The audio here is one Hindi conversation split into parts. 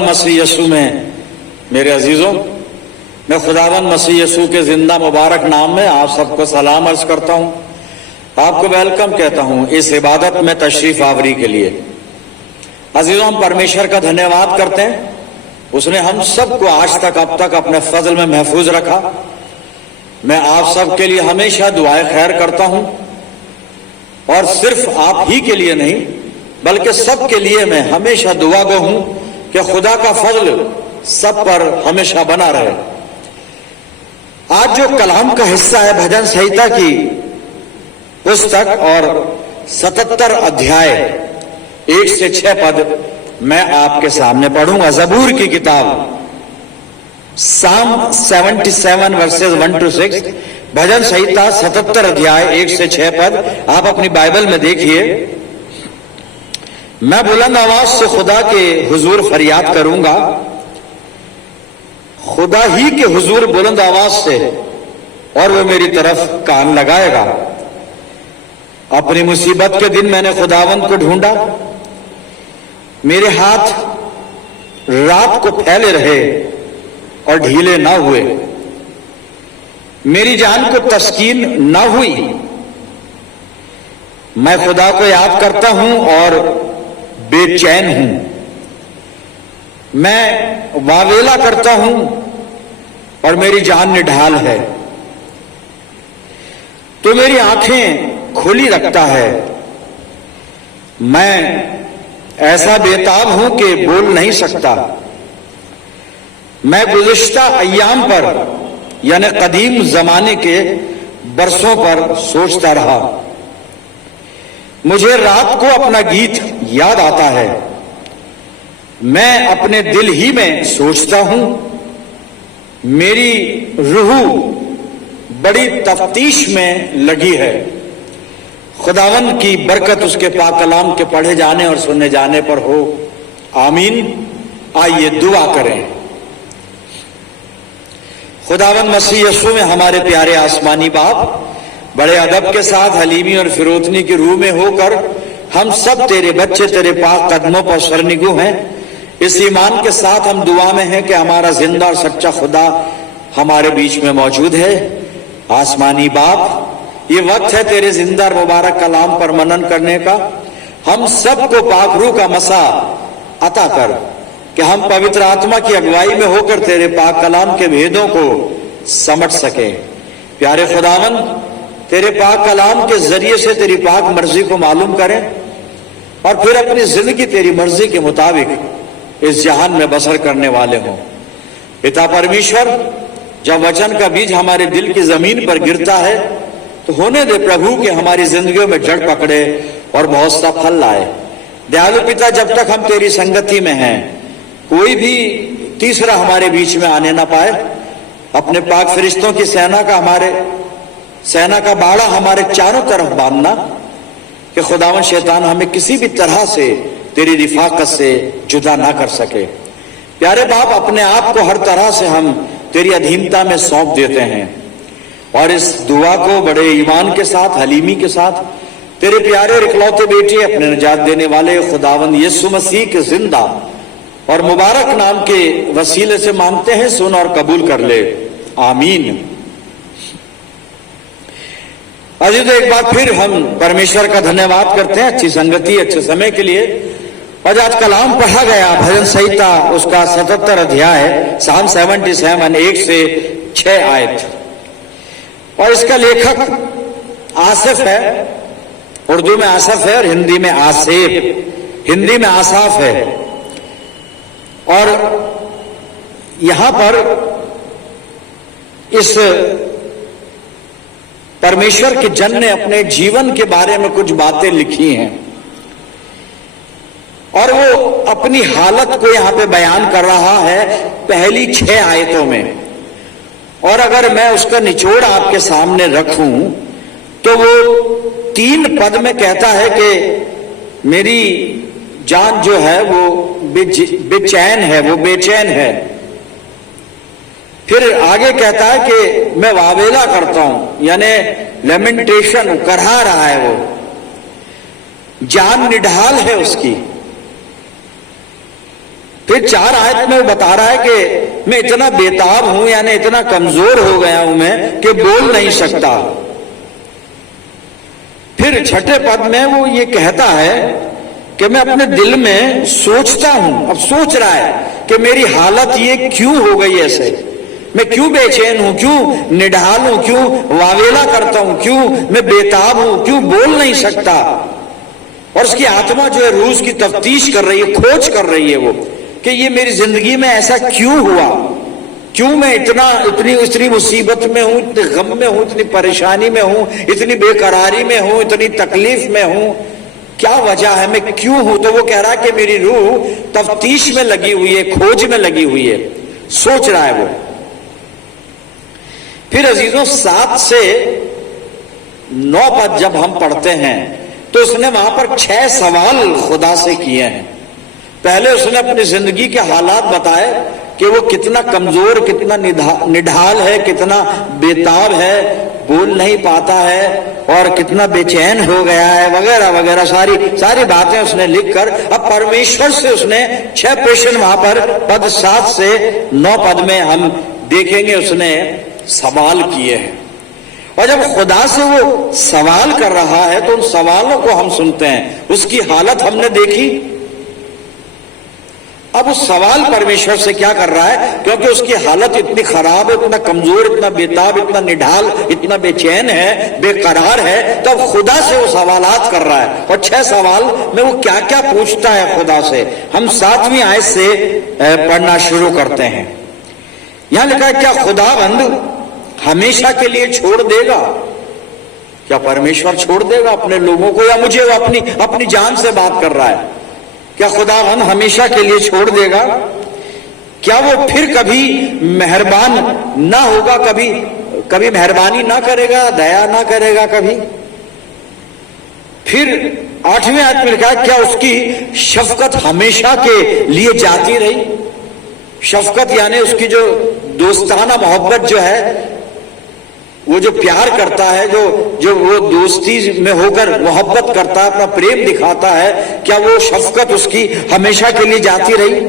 खुदावन मसीह यसू में मेरे अजीजों, मैं खुदावन मसीह यसू के जिंदा मुबारक नाम में आप सबको सलाम अर्ज करता हूं, आपको वेलकम कहता हूं इस इबादत में तशरीफ आवरी के लिए। अजीजों, हम परमेश्वर का धन्यवाद करते हैं, उसने हम सबको आज तक अब तक अपने फजल में महफूज रखा। मैं आप सबके लिए हमेशा दुआएं खैर करता हूं और सिर्फ आप ही के लिए नहीं बल्कि सबके लिए मैं हमेशा दुआ गो हूं कि खुदा का फजल सब पर हमेशा बना रहे। आज जो कलाम का हिस्सा है भजन संहिता की पुस्तक और 77 अध्याय 1 से 6 पद मैं आपके सामने पढ़ूंगा। जबूर की किताब साम 77 वर्सेस 1 to 6, भजन संहिता 77 अध्याय 1 से 6 पद आप अपनी बाइबल में देखिए। मैं बुलंद आवाज से खुदा के हुजूर फरियाद करूंगा, खुदा ही के हुजूर बुलंद आवाज से, और वो मेरी तरफ कान लगाएगा। अपनी मुसीबत के दिन मैंने खुदावंद को ढूंढा, मेरे हाथ रात को फैले रहे और ढीले ना हुए, मेरी जान को तस्कीन ना हुई। मैं खुदा को याद करता हूं और बेचैन हूं। मैं वावेला करता हूं और मेरी जान निढाल है। तो मेरी आंखें खुली रखता है, मैं ऐसा बेताब हूं कि बोल नहीं सकता। मैं गुज़िश्ता अय्याम पर यानी कदीम जमाने के बरसों पर सोचता रहा। मुझे रात को अपना गीत याद आता है, मैं अपने दिल ही में सोचता हूं। मेरी रूह बड़ी तफ्तीश में लगी है। खुदावन की बरकत उसके पाक कलाम के पढ़े जाने और सुने जाने पर हो, आमीन। आइए दुआ करें। खुदावन मसीह यीशु में हमारे प्यारे आसमानी बाप, बड़े अदब के साथ हलीमी और फिरोतनी की रूह में होकर हम सब तेरे बच्चे तेरे पाक कदमों पर सरनिगू हैं। इस ईमान के साथ हम दुआ में हैं कि हमारा जिंदा और सच्चा खुदा हमारे बीच में मौजूद है। आसमानी बाप, ये वक्त है तेरे जिंदा और मुबारक कलाम पर मनन करने का। हम सबको पाक रूह का मसा अता कर कि हम पवित्र आत्मा की अगुवाई में होकर तेरे पाक कलाम के भेदों को समझ सके। प्यारे खुदावन, तेरे पाक कलाम के जरिए से तेरी पाक मर्जी को मालूम करें और फिर अपनी जिंदगी तेरी मर्जी के मुताबिक इस जहान में बसर करने वाले हों। पिता परमेश्वर, जब वचन का बीज हमारे दिल की जमीन पर गिरता है तो होने दे प्रभु कि हमारी जिंदगियों में जड़ पकड़े और बहुत सा फल लाए। दयालु पिता, जब तक हम तेरी संगति में हैं कोई भी तीसरा हमारे बीच में आने ना पाए। अपने पाक फरिश्तों की सेना का बाड़ा हमारे चारों तरफ बांधना कि खुदावन शैतान हमें किसी भी तरह से तेरी रिफाकत से जुदा ना कर सके। प्यारे बाप, अपने आप को हर तरह से हम तेरी अधीनता में सौंप देते हैं और इस दुआ को बड़े ईमान के साथ, हलीमी के साथ तेरे प्यारे और इकलौते बेटे, अपने निजात देने वाले खुदावन यीशु मसीह के जिंदा और मुबारक नाम के वसीले से मांगते हैं। सुन और कबूल कर ले, आमीन। अजी तो एक बार फिर हम परमेश्वर का धन्यवाद करते हैं अच्छी संगति, अच्छे समय के लिए। और आज कलाम पढ़ा गया भजन संहिता उसका 77 अध्याय साम 77 1 से 6 आयत, और इसका लेखक आसिफ है। उर्दू में आसिफ है और हिंदी में आसेफ, हिंदी में आसाफ है। और यहां पर इस परमेश्वर के जन ने अपने जीवन के बारे में कुछ बातें लिखी हैं और वो अपनी हालत को यहां पे बयान कर रहा है पहली 6 आयतों में। और अगर मैं उसका निचोड़ आपके सामने रखूं तो वो 3 पद में कहता है कि मेरी जान जो है वो बेचैन है, वो बेचैन है। फिर आगे कहता है कि मैं वावेला करता हूं, यानी लेमेंटेशन करहा रहा है, वो जान निढाल है उसकी। फिर 4 आयत में वो बता रहा है कि मैं इतना बेताब हूं, यानी इतना कमजोर हो गया हूं मैं कि बोल नहीं सकता। फिर 6ठे पद में वो ये कहता है कि मैं अपने दिल में सोचता हूं। अब सोच रहा है कि मेरी हालत ये क्यों हो गई ऐसे, मैं क्यों बेचैन हूं, क्यों निढाल हूं, क्यों वावेला करता हूं, क्यों मैं बेताब हूं, क्यों बोल नहीं सकता। और उसकी आत्मा जो है रूह की तफ्तीश कर रही है, खोज कर रही है वो कि ये मेरी जिंदगी में ऐसा क्यों हुआ, क्यों मैं इतनी मुसीबत में हूं, इतने गम में हूं, इतनी परेशानी में हूं, इतनी बेकरारी में हूं, इतनी तकलीफ में हूं, क्या वजह है, मैं क्यों हूं। तो वो कह रहा है कि मेरी रूह तफ्तीश में लगी हुई है, खोज में लगी हुई है, सोच रहा है वो। फिर अजीजों 7 से 9 पद जब हम पढ़ते हैं तो उसने वहां पर 6 सवाल खुदा से किए हैं। पहले उसने अपनी जिंदगी के हालात बताए कि वो कितना कमजोर, कितना निढाल है, कितना बेताब है, बोल नहीं पाता है और कितना बेचैन हो गया है, वगैरह वगैरह सारी बातें उसने लिखकर अब परमेश्वर से उसने 6 प्रश्न वहां पर पद 7 से 9 पद में हम देखेंगे उसने सवाल किए हैं। और जब खुदा से वो सवाल कर रहा है तो उन सवालों को हम सुनते हैं। उसकी हालत हमने देखी, अब उस सवाल परमेश्वर से क्या कर रहा है, क्योंकि उसकी हालत इतनी खराब है, इतना कमजोर, इतना बेताब, इतना निढाल, इतना बेचैन है, बेकरार है, तब खुदा से वो सवालात कर रहा है। और 6 सवाल में वो क्या क्या पूछता है खुदा से, हम 7वीं आयत से पढ़ना शुरू करते हैं। यहां लिखा है, क्या खुदावंद हमेशा के लिए छोड़ देगा? क्या परमेश्वर छोड़ देगा अपने लोगों को, या मुझे वो अपनी जान से बात कर रहा है? क्या खुदावंद हमेशा के लिए छोड़ देगा? क्या वो फिर कभी मेहरबान ना होगा, कभी मेहरबानी ना करेगा, दया ना करेगा कभी? फिर 8वें आयत में लिखा है, क्या उसकी शफकत हमेशा के लिए जाती रही? शफकत यानी उसकी जो दोस्ताना मोहब्बत जो है, वो जो प्यार करता है, जो वो दोस्ती में होकर मोहब्बत करता है, अपना प्रेम दिखाता है, क्या वो शफकत उसकी हमेशा के लिए जाती रही?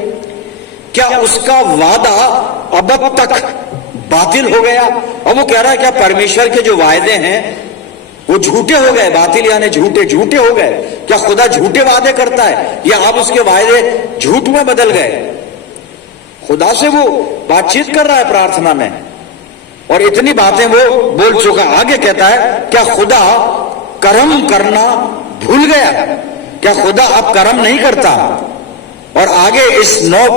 क्या उसका वादा अब तक बातिल हो गया? और वो कह रहा है क्या परमेश्वर के जो वायदे हैं वो झूठे हो गए? बातिल यानी झूठे हो गए। क्या खुदा झूठे वादे करता है, या अब उसके वायदे झूठ में बदल गए? खुदा से वो बातचीत कर रहा है प्रार्थना में, और इतनी बातें वो बोल चुका। आगे कहता है, क्या खुदा कर्म करना भूल गया? क्या खुदा अब कर्म नहीं करता? और आगे इस 9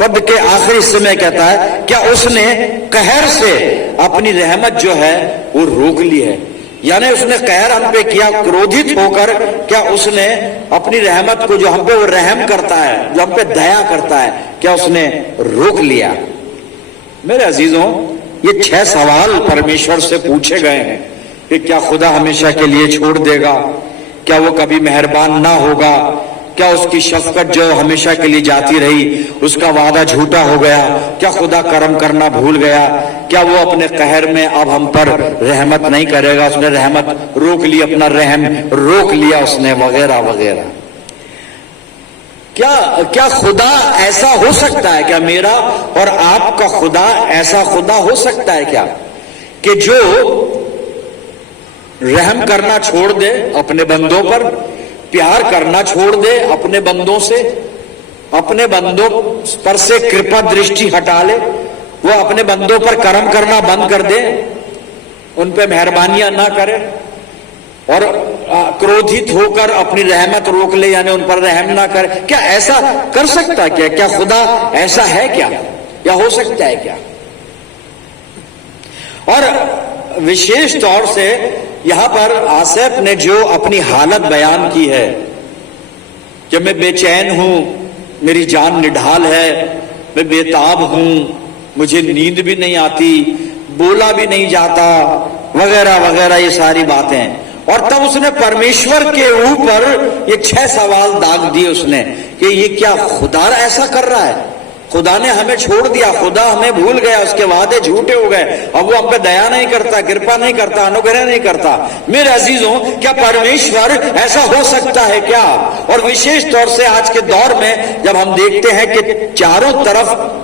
पद के आखिरी हिस्से में कहता है, क्या उसने कहर से अपनी रहमत जो है वो रोक ली है? यानी उसने कहर हम पे किया, क्रोधित होकर क्या उसने अपनी रहमत को, जो हम पे वो रहम करता है, जो हम पे दया करता है, क्या उसने रोक लिया? मेरे अजीजों, ये 6 सवाल परमेश्वर से पूछे गए हैं कि क्या खुदा हमेशा के लिए छोड़ देगा? क्या वो कभी मेहरबान ना होगा? क्या उसकी शफकत जो हमेशा के लिए जाती रही, उसका वादा झूठा हो गया? क्या खुदा कर्म करना भूल गया? क्या वो अपने कहर में अब हम पर रहमत नहीं करेगा? उसने रहमत रोक ली, अपना रहम रोक लिया उसने, वगैरह वगैरह। क्या खुदा ऐसा हो सकता है? क्या मेरा और आपका खुदा ऐसा खुदा हो सकता है क्या कि जो रहम करना छोड़ दे अपने बंदों पर, प्यार करना छोड़ दे अपने बंदों से, अपने बंदों पर से कृपा दृष्टि हटा ले, वो अपने बंदों पर कर्म करना बंद कर दे, उन पे मेहरबानियां ना करे, और क्रोधित होकर अपनी रहमत रोक ले, यानी उन पर रहम ना करे? क्या ऐसा कर सकता है क्या खुदा ऐसा है क्या, या हो सकता है क्या? और विशेष तौर से यहां पर आसिफ ने जो अपनी हालत बयान की है कि मैं बेचैन हूं, मेरी जान निढाल है, मैं बेताब हूं, मुझे नींद भी नहीं आती, बोला भी नहीं जाता, वगैरह वगैरह, ये सारी बातें। और तब उसने परमेश्वर के ऊपर ये 6 सवाल दाग दिए उसने कि ये क्या खुदा ऐसा कर रहा है? खुदा ने हमें छोड़ दिया, खुदा हमें भूल गया, उसके वादे झूठे हो गए, अब वो हम पे दया नहीं करता, कृपा नहीं करता, अनुग्रह नहीं करता। मेरे अजीजों, क्या परमेश्वर ऐसा हो सकता है क्या? और विशेष तौर से आज के दौर में जब हम देखते हैं कि चारों तरफ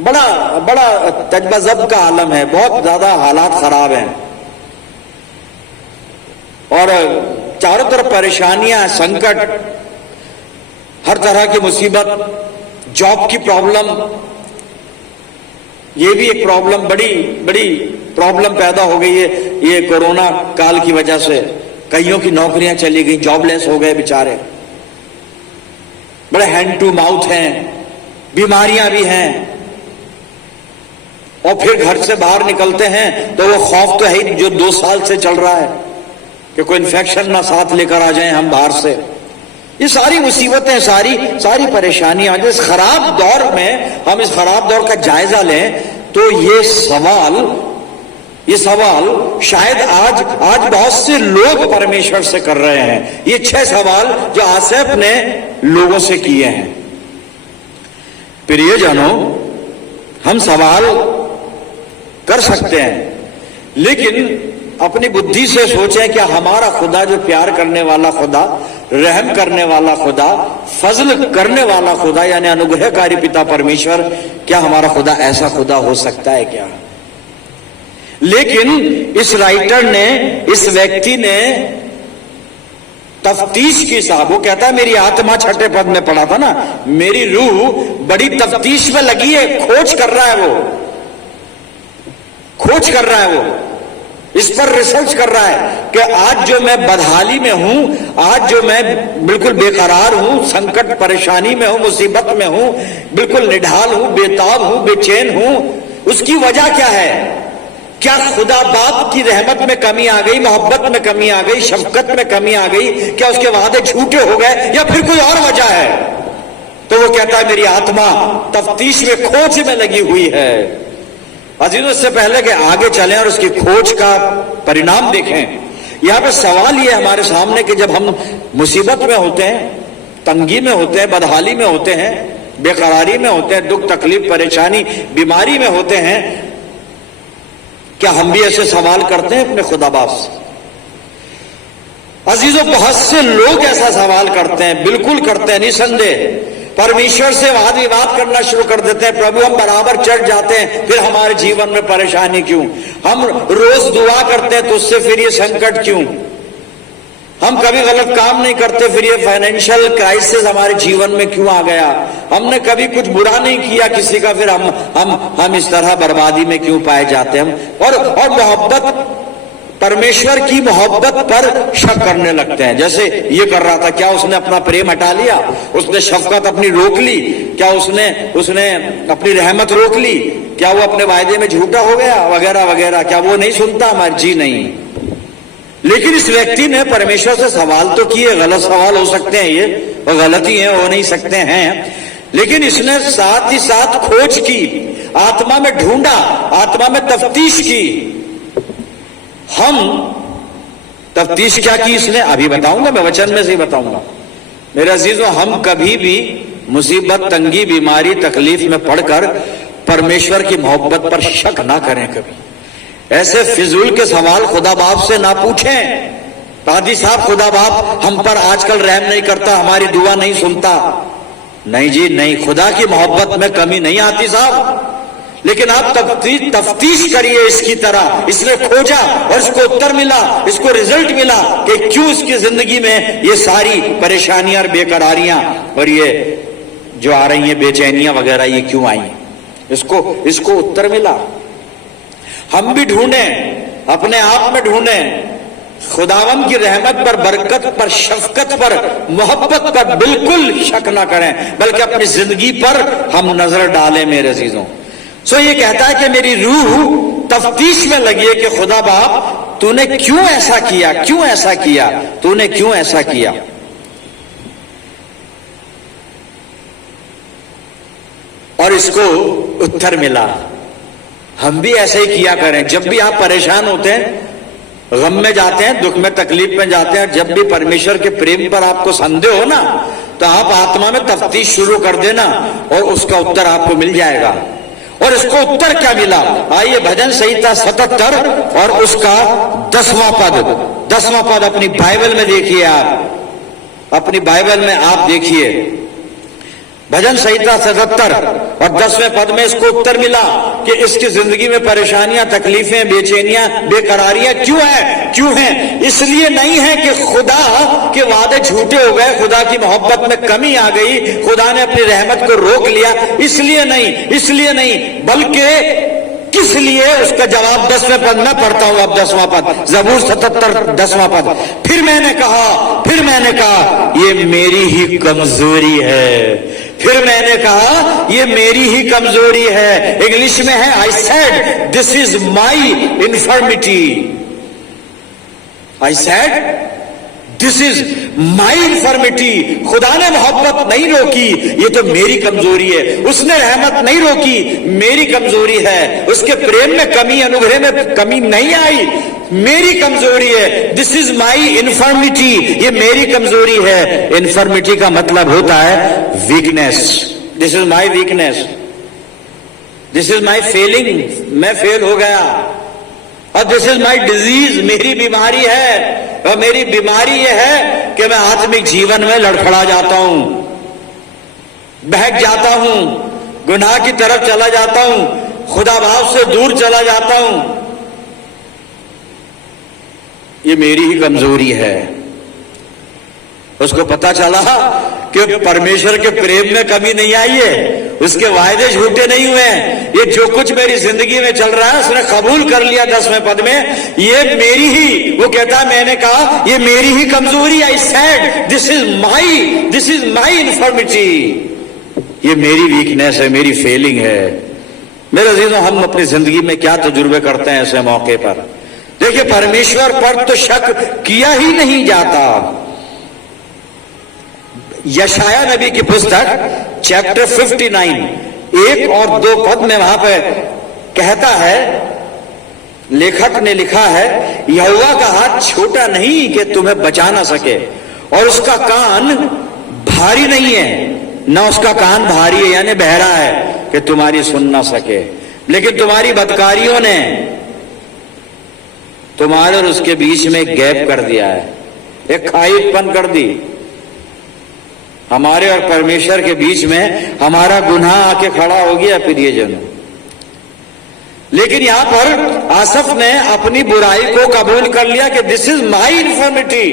बड़ा बड़ा तजबजब का आलम है, बहुत ज्यादा हालात खराब हैं और चारों तरफ परेशानियां, संकट, हर तरह की मुसीबत, जॉब की प्रॉब्लम, ये भी एक प्रॉब्लम, बड़ी बड़ी प्रॉब्लम पैदा हो गई है ये कोरोना काल की वजह से। कईयों की नौकरियां चली गई, जॉबलेस हो गए बेचारे, बड़े हैंड टू माउथ हैं, बीमारियां भी हैं, और फिर घर से बाहर निकलते हैं तो वो खौफ तो है ही जो 2 साल से चल रहा है कि कोई इन्फेक्शन ना साथ लेकर आ जाए हम बाहर से। ये सारी मुसीबतें, सारी परेशानियां, इस खराब दौर में हम इस खराब दौर का जायजा लें तो ये सवाल शायद आज बहुत से लोग परमेश्वर से कर रहे हैं। ये 6 सवाल जो आसेफ ने लोगों से किए हैं। प्रियजनों, हम सवाल कर सकते हैं, लेकिन अपनी बुद्धि से सोचें, क्या हमारा खुदा जो प्यार करने वाला खुदा, रहम करने वाला खुदा, फजल करने वाला खुदा, यानी अनुग्रहकारी पिता परमेश्वर, क्या हमारा खुदा ऐसा खुदा हो सकता है क्या? लेकिन इस राइटर ने, इस व्यक्ति ने तफ्तीश की साहब, वो कहता है मेरी आत्मा, 6ठे पद में पढ़ा था ना, मेरी रूह बड़ी तफ्तीश में लगी है, खोज कर रहा है, वो खोज कर रहा है, वो इस पर रिसर्च कर रहा है कि आज जो मैं बदहाली में हूं, आज जो मैं बिल्कुल बेकरार हूं, संकट परेशानी में हूं, मुसीबत में हूं, बिल्कुल निढाल हूं, बेताब हूं, बेचैन हूं, उसकी वजह क्या है? क्या खुदा बाप की रहमत में कमी आ गई, मोहब्बत में कमी आ गई, शफकत में कमी आ गई? क्या उसके वादे झूठे हो गए, या फिर कोई और वजह है? तो वो कहता है मेरी आत्मा तफ्तीश में, खोज में लगी हुई है। अजीजों, इससे पहले कि आगे चलें और उसकी खोज का परिणाम देखें, यहां पे सवाल ये हमारे सामने कि जब हम मुसीबत में होते हैं, तंगी में होते हैं, बदहाली में होते हैं, बेकरारी में होते हैं, दुख तकलीफ परेशानी बीमारी में होते हैं, क्या हम भी ऐसे सवाल करते हैं अपने खुदा बाप से? अजीजों, बहुत से लोग ऐसा सवाल करते हैं, बिल्कुल करते हैं, निसंदेह। परमेश्वर से वाद विवाद करना शुरू कर देते हैं, प्रभु हम बराबर चढ़ जाते हैं, फिर हमारे जीवन में परेशानी क्यों? हम रोज दुआ करते हैं तो उससे फिर ये संकट क्यों? हम कभी गलत काम नहीं करते, फिर ये फाइनेंशियल क्राइसिस हमारे जीवन में क्यों आ गया? हमने कभी कुछ बुरा नहीं किया किसी का, फिर हम इस तरह बर्बादी में क्यों पाए जाते हैं? और मोहब्बत, परमेश्वर की मोहब्बत पर शक करने लगते हैं। जैसे ये कर रहा था, क्या उसने अपना प्रेम हटा लिया? उसने शफकत अपनी रोक ली? क्या उसने अपनी रहमत रोक ली? क्या वो अपने वायदे में झूठा हो गया? वगैरह वगैरह। क्या वो नहीं सुनता हमारी? जी नहीं। लेकिन इस व्यक्ति ने परमेश्वर से सवाल तो किए, गलत सवाल हो सकते हैं, ये वो गलत ही है, हो नहीं सकते हैं, लेकिन इसने साथ ही साथ खोज की, आत्मा में ढूंढा, आत्मा में तफ्तीश की। हम तफ्तीश क्या की इसने? अभी बताऊंगा, मैं वचन में से ही बताऊंगा। मेरे अजीजों, हम कभी भी मुसीबत, तंगी, बीमारी, तकलीफ में पड़कर परमेश्वर की मोहब्बत पर शक ना करें। कभी ऐसे फिजूल के सवाल खुदा बाप से ना पूछें। पादी साहब, खुदा बाप हम पर आजकल रहम नहीं करता, हमारी दुआ नहीं सुनता। नहीं जी नहीं, खुदा की मोहब्बत में कमी नहीं आती साहब, लेकिन आप तफ्तीश करिए इसकी तरह। इसने खोजा और इसको उत्तर मिला, इसको रिजल्ट मिला कि क्यों इसकी जिंदगी में ये सारी परेशानियां और बेकरारियां और ये जो आ रही हैं बेचैनियां वगैरह, ये क्यों आई? इसको उत्तर मिला। हम भी ढूंढें, अपने आप में ढूंढें, खुदावंद की रहमत पर, बरकत पर, शफकत पर, मोहब्बत पर बिल्कुल शक ना करें, बल्कि अपनी जिंदगी पर हम नजर डालें। मेरे अजीजों, सो ये कहता है कि मेरी रूह तफ्तीश में लगी है कि खुदा बाप तूने क्यों ऐसा किया, क्यों ऐसा किया, तूने क्यों ऐसा किया? और इसको उत्तर मिला। हम भी ऐसे ही किया करें। जब भी आप परेशान होते हैं, गम में जाते हैं, दुख में, तकलीफ में जाते हैं, जब भी परमेश्वर के प्रेम पर आपको संदेह हो ना, तो आप आत्मा में तफ्तीश शुरू कर देना और उसका उत्तर आपको मिल जाएगा। और इसको उत्तर क्या मिला, आइए भजन संहिता 77 और उसका 10वां पद। 10वां पद अपनी बाइबल में देखिए, आप अपनी बाइबल में आप देखिए, भजन संहिता 77 और 10वें पद में इसको उत्तर मिला कि इसकी जिंदगी में परेशानियां, तकलीफें, बेचैनियां, बेकरारियां क्यों हैं? इसलिए नहीं है कि खुदा के वादे झूठे हो गए, खुदा की मोहब्बत में कमी आ गई, खुदा ने अपनी रहमत को रोक लिया, इसलिए नहीं, बल्कि किस लिए, उसका जवाब 10वें पद में पढ़ता हूं। अब 10वां पद, जबूर 77 10वां पद। फिर मैंने कहा ये मेरी ही कमजोरी है। फिर मैंने कहा ये मेरी ही कमजोरी है। इंग्लिश में है I said this is my infirmity. I said this is my infirmity. खुदा ने मोहब्बत नहीं रोकी, ये तो मेरी कमजोरी है। उसने रहमत नहीं रोकी, मेरी कमजोरी है। उसके प्रेम में कमी, अनुग्रह में कमी नहीं आई, मेरी कमजोरी है। दिस इज माई इन्फर्मिटी, ये मेरी कमजोरी है। इन्फर्मिटी का मतलब होता है weakness. This is my weakness, this is my failing, मैं फेल हो गया। और दिस इज माई डिजीज, मेरी बीमारी है। और मेरी बीमारी यह है कि मैं आत्मिक जीवन में लड़खड़ा जाता हूं, बहक जाता हूं, गुनाह की तरफ चला जाता हूं, खुदा भाव से दूर चला जाता हूं। ये मेरी ही कमजोरी है। उसको पता चला कि परमेश्वर के प्रेम में कमी नहीं आई है, उसके वायदे झूठे नहीं हुए हैं। ये जो कुछ मेरी जिंदगी में चल रहा है उसने कबूल कर लिया 10वें पद में, ये मेरी ही, वो कहता है मैंने कहा ये मेरी ही कमजोरी। I said this is my infirmity, ये मेरी वीकनेस है, मेरी फेलिंग है। मेरे अजीजों, हम अपनी जिंदगी में क्या तजुर्बे करते हैं ऐसे मौके पर? देखिए, परमेश्वर पर तो शक किया ही नहीं जाता। यशाया नबी की पुस्तक चैप्टर 59 1 और 2 पद में वहां पे कहता है, लेखक ने लिखा है, यहोवा का हाथ छोटा नहीं कि तुम्हें बचा ना सके, और उसका कान भारी नहीं है, ना उसका कान भारी है यानी बहरा है कि तुम्हारी सुन ना सके, लेकिन तुम्हारी बदकारियों ने तुम्हारे और उसके बीच में गैप कर दिया है, एक खाई उत्पन्न कर दी। हमारे और परमेश्वर के बीच में हमारा गुनाह आके खड़ा हो गया प्रियजनों। लेकिन यहां पर आसफ ने अपनी बुराई को कबूल कर लिया कि दिस इज माई इन्फर्मिटी।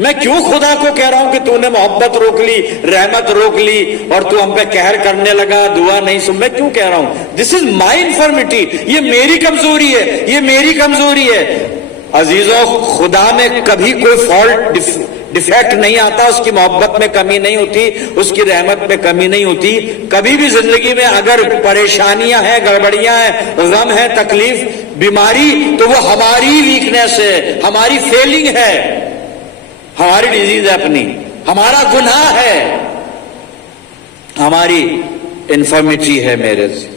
मैं क्यों खुदा को कह रहा हूं कि तूने मोहब्बत रोक ली, रहमत रोक ली और तू हम पे कहर करने लगा, दुआ नहीं सुन। मैं क्यों कह रहा हूं? दिस इज माई इन्फर्मिटी, ये मेरी कमजोरी है, ये मेरी कमजोरी है। अजीजों, खुदा में कभी कोई फॉल्ट, डिफेक्ट नहीं आता, उसकी मोहब्बत में कमी नहीं होती, उसकी रहमत में कमी नहीं होती। कभी भी जिंदगी में अगर परेशानियां हैं, गड़बड़ियां हैं, गम है, तकलीफ, बीमारी, तो वो हमारी वीकनेस है, हमारी फेलिंग है, हमारी डिजीज है अपनी, हमारा गुनाह है, हमारी इन्फर्मिटी है मेरे से।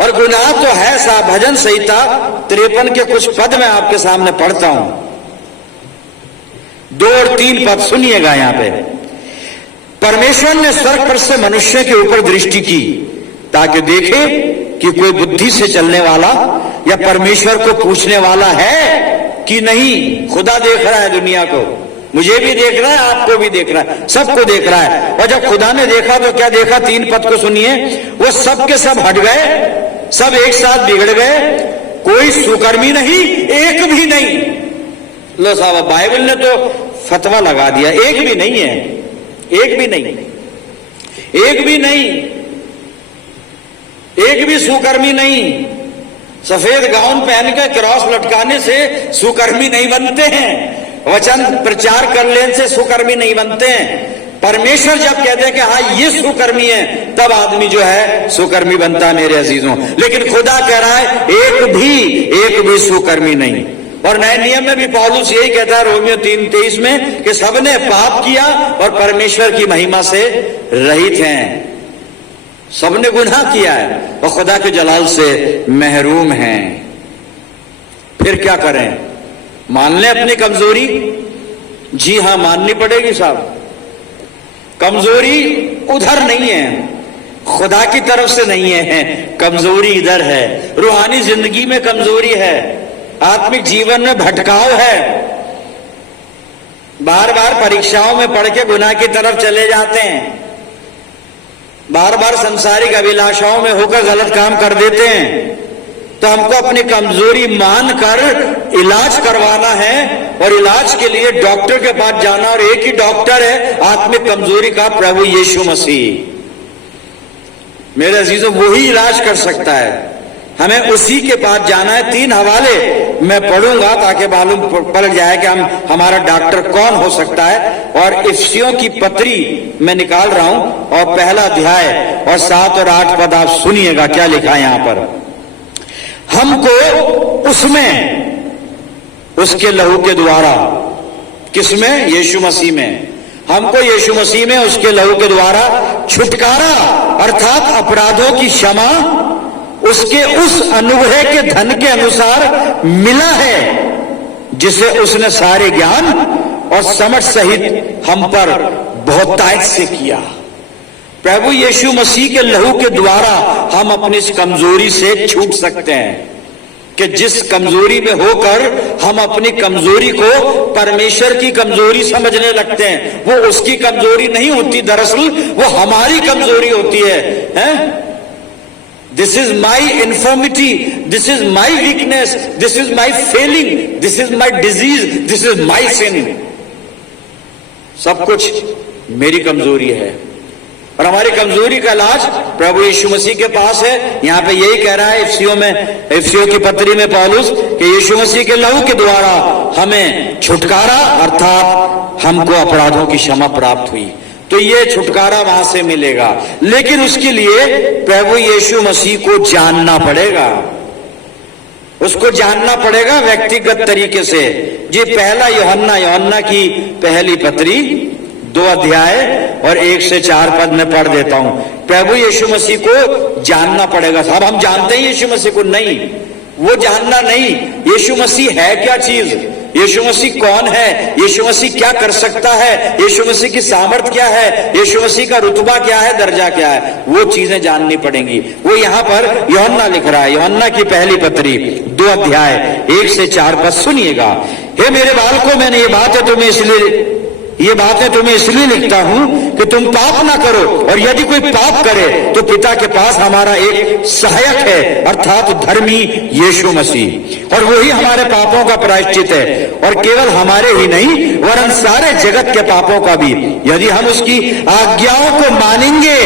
और गुनाह तो है साहब। भजन संहिता 53 के कुछ पद में आपके सामने पढ़ता हूं, 2 और 3 पद सुनिएगा। यहां पे परमेश्वर ने स्वर्ग पर से मनुष्य के ऊपर दृष्टि की ताकि देखे कि कोई बुद्धि से चलने वाला या परमेश्वर को पूछने वाला है कि नहीं। खुदा देख रहा है दुनिया को, मुझे भी देख रहा है, आपको भी देख रहा है, सबको देख रहा है। और जब खुदा ने देखा तो क्या देखा? 3 पद को सुनिए। वो सब के सब हट गए, सब एक साथ बिगड़ गए, कोई सुकर्मी नहीं, एक भी नहीं। लो साहब, बाइबल ने तो फतवा लगा दिया, एक भी नहीं है, एक भी नहीं, एक भी नहीं, एक भी सुकर्मी नहीं। सफेद गाउन पहनकर क्रॉस लटकाने से सुकर्मी नहीं बनते हैं, वचन प्रचार कर लेने से सुकर्मी नहीं बनते हैं। परमेश्वर जब कहते हैं कि हाँ ये सुकर्मी है, तब आदमी जो है सुकर्मी बनता है मेरे अजीजों। लेकिन खुदा कह रहा है एक भी सुकर्मी नहीं। और नए नियम में भी पौलुस यही कहता है रोमियो 3:23 में कि सबने पाप किया और परमेश्वर की महिमा से रहित हैं, सबने गुनाह किया है और खुदा के जलाल से महरूम हैं। फिर क्या करें? मान लें अपनी कमजोरी? जी हां, माननी पड़ेगी साहब। कमजोरी उधर नहीं है, खुदा की तरफ से नहीं है, कमजोरी इधर है। रूहानी जिंदगी में कमजोरी है, आत्मिक जीवन में भटकाव है। बार बार परीक्षाओं में पढ़ के गुनाह की तरफ चले जाते हैं, बार बार संसारिक अभिलाषाओं में होकर गलत काम कर देते हैं। तो हमको अपनी कमजोरी मानकर इलाज करवाना है, और इलाज के लिए डॉक्टर के पास जाना, और एक ही डॉक्टर है आत्मिक कमजोरी का, प्रभु यीशु मसीह। मेरे अजीजों, वही इलाज कर सकता है, हमें उसी के पास जाना है। 3 हवाले मैं पढ़ूंगा ताकि मालूम पड़ जाए कि हमारा डॉक्टर कौन हो सकता है। और इफिसियों की पत्री मैं निकाल रहा हूं, और पहला अध्याय और 7 और 8 पद आप सुनिएगा क्या लिखा है यहां पर। हमको उसमें, उसके लहू के द्वारा, किसमें? यीशु मसीह में। हमको यीशु मसीह में उसके लहू के द्वारा छुटकारा अर्थात अपराधों की क्षमा उसके उस अनुग्रह के धन के अनुसार मिला है जिसे उसने सारे ज्ञान और समझ सहित हम पर बहुतायत से किया। प्रभु यीशु मसीह के लहू के द्वारा हम अपनी इस कमजोरी से छूट सकते हैं, कि जिस कमजोरी में होकर हम अपनी कमजोरी को परमेश्वर की कमजोरी समझने लगते हैं। वो उसकी कमजोरी नहीं होती, दरअसल वो हमारी कमजोरी होती है? This is my infirmity, this is my weakness, this is my failing, this is my disease, this is my sin. सब कुछ मेरी कमजोरी है, और हमारी कमजोरी का इलाज प्रभु यीशु मसीह के पास है। यहां पे यही कह रहा है इफिसियों की पत्री में पौलुस कि यीशु मसीह के लहू के द्वारा हमें छुटकारा अर्थात हमको अपराधों की क्षमा प्राप्त हुई। तो ये छुटकारा वहां से मिलेगा, लेकिन उसके लिए प्रभु यीशु मसीह को जानना पड़ेगा, उसको जानना पड़ेगा व्यक्तिगत तरीके से। जी पहला यूहन्ना की पहली पत्री 2 अध्याय और 1 से 4 पद में पढ़ देता हूं। प्रभु यीशु मसीह को जानना पड़ेगा। साहब हम जानते हैं यीशु मसीह को? नहीं, वो जानना नहीं। यीशु मसीह है क्या चीज, यीशु मसीह कौन है, यीशु मसीह क्या कर सकता है, यीशु मसीह की सामर्थ क्या है, यीशु मसीह का रुतबा क्या है, दर्जा क्या है, वो चीजें जाननी पड़ेंगी। वो यहां पर यूहन्ना लिख रहा है, यूहन्ना की पहली पत्री 2 अध्याय 1 से 4 पद सुनिएगा। हे मेरे बालकों, मैंने ये बातें तुम्हें इसलिए लिखता हूं कि तुम पाप ना करो, और यदि कोई पाप करे तो पिता के पास हमारा एक सहायक है अर्थात धर्मी यीशु मसीह, और वही हमारे पापों का प्रायश्चित है, और केवल हमारे ही नहीं वरन सारे जगत के पापों का भी। यदि हम उसकी आज्ञाओं को मानेंगे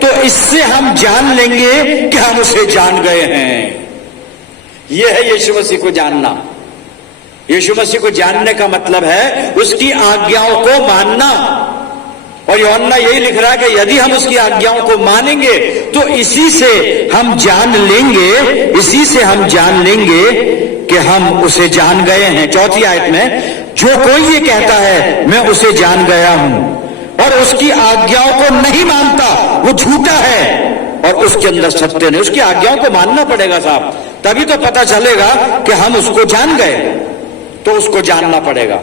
तो इससे हम जान लेंगे कि हम उसे जान गए हैं। यह है यीशु मसीह को जानना। यीशु मसीह को जानने का मतलब है उसकी आज्ञाओं को मानना। और यूहन्ना यही लिख रहा है कि यदि हम उसकी आज्ञाओं को मानेंगे तो इसी से हम जान लेंगे कि हम उसे जान गए हैं। 4थी आयत में, जो कोई ये कहता है मैं उसे जान गया हूं और उसकी आज्ञाओं को नहीं मानता वो झूठा है और उसके अंदर सत्य नहीं। उसकी आज्ञाओं को मानना पड़ेगा साहब, तभी तो पता चलेगा कि हम उसको जान गए। तो उसको जानना पड़ेगा।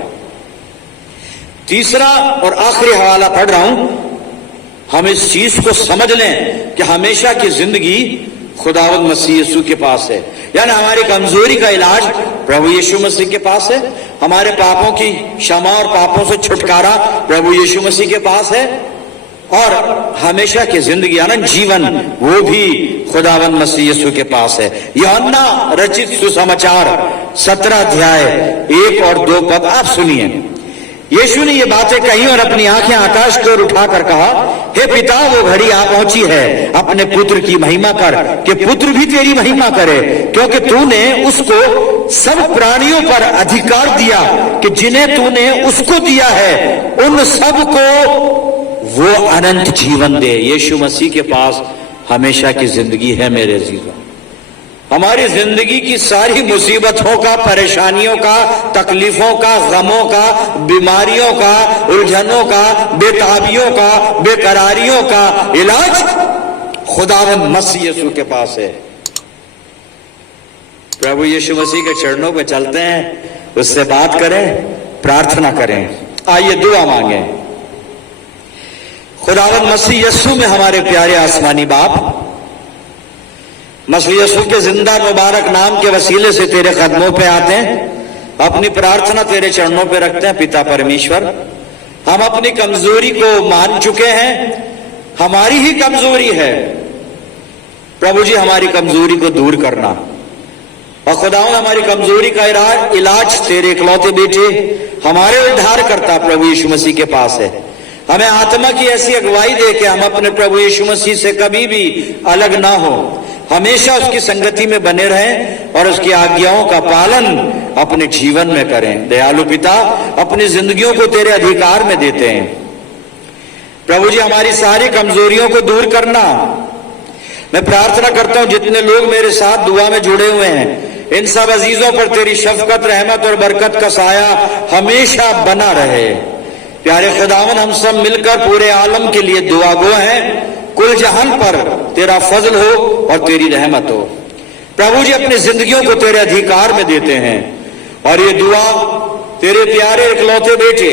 तीसरा और आखिरी हवाला पढ़ रहा हूं, हम इस चीज को समझ लें कि हमेशा की जिंदगी खुदावंद मसीह यीशु के पास है। यानी हमारी कमजोरी का इलाज प्रभु यीशु मसीह के पास है, हमारे पापों की क्षमा और पापों से छुटकारा प्रभु यीशु मसीह के पास है, और हमेशा की जिंदगी अनंत जीवन वो भी खुदावंद मसीह यीशु के पास है। यूहन्ना रचित सुसमाचार 17 अध्याय 1 और 2 पद आप सुनिए। यीशु ने ये बातें कही और अपनी आंखें आकाश की ओर उठाकर कहा, हे पिता, वो घड़ी आ पहुंची है, अपने पुत्र की महिमा कर कि पुत्र भी तेरी महिमा करे, क्योंकि तूने उसको सब प्राणियों पर अधिकार दिया कि जिन्हें तूने उसको दिया है उन सब को वो अनंत जीवन दे। यीशु मसीह के पास हमेशा की जिंदगी है मेरे अजीजों। हमारी जिंदगी की सारी मुसीबतों का, परेशानियों का, तकलीफों का, गमों का, बीमारियों का, उलझनों का, बेताबियों का, बेकरारियों का इलाज खुदावंद मसीह यीशु के पास है। प्रभु यीशु मसीह के चरणों पे चलते हैं, उससे बात करें, प्रार्थना करें। आइए दुआ मांगे। खुदावंद मसीह यस्सु में हमारे प्यारे आसमानी बाप, मसीह यस्सु के जिंदा मुबारक नाम के वसीले से तेरे कदमों पे आते हैं, अपनी प्रार्थना तेरे चरणों पे रखते हैं। पिता परमेश्वर, हम अपनी कमजोरी को मान चुके हैं, हमारी ही कमजोरी है। प्रभु जी, हमारी कमजोरी को दूर करना, और खुदावंद हमारी कमजोरी का इलाज तेरे इकलौते बेटे हमारे उद्धारकर्ता प्रभु यीशु मसीह के पास है। हमें आत्मा की ऐसी अगुवाई दे के हम अपने प्रभु यीशु मसीह से कभी भी अलग ना हो, हमेशा उसकी संगति में बने रहें और उसकी आज्ञाओं का पालन अपने जीवन में करें। दयालु पिता, अपनी जिंदगियों को तेरे अधिकार में देते हैं। प्रभु जी, हमारी सारी कमजोरियों को दूर करना। मैं प्रार्थना करता हूं जितने लोग मेरे साथ दुआ में जुड़े हुए हैं, इन सब अजीजों पर तेरी शफकत, रहमत और बरकत का साया हमेशा बना रहे। प्यारे खुदावन, हम सब मिलकर पूरे आलम के लिए दुआ गो हैं, कुल जहान पर तेरा फजल हो और तेरी रहमत हो। प्रभु जी, अपनी जिंदगियों को तेरे अधिकार में देते हैं और ये दुआ तेरे प्यारे इकलौते बेटे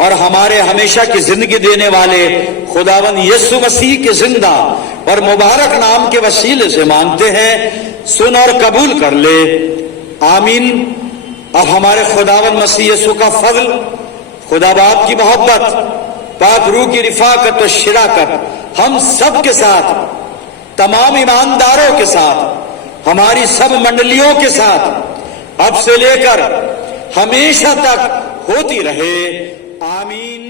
और हमारे हमेशा की जिंदगी देने वाले खुदावन यीशु मसीह के जिंदा और मुबारक नाम के वसीले से मांगते हैं। सुन और कबूल कर ले, आमीन। अब हमारे खुदावन मसीह यीशु का फजल, खुदा बाप की मोहब्बत, पाक रूह की रिफाकत और शिराकत हम सब के साथ, तमाम ईमानदारों के साथ, हमारी सब मंडलियों के साथ अब से लेकर हमेशा तक होती रहे। आमीन।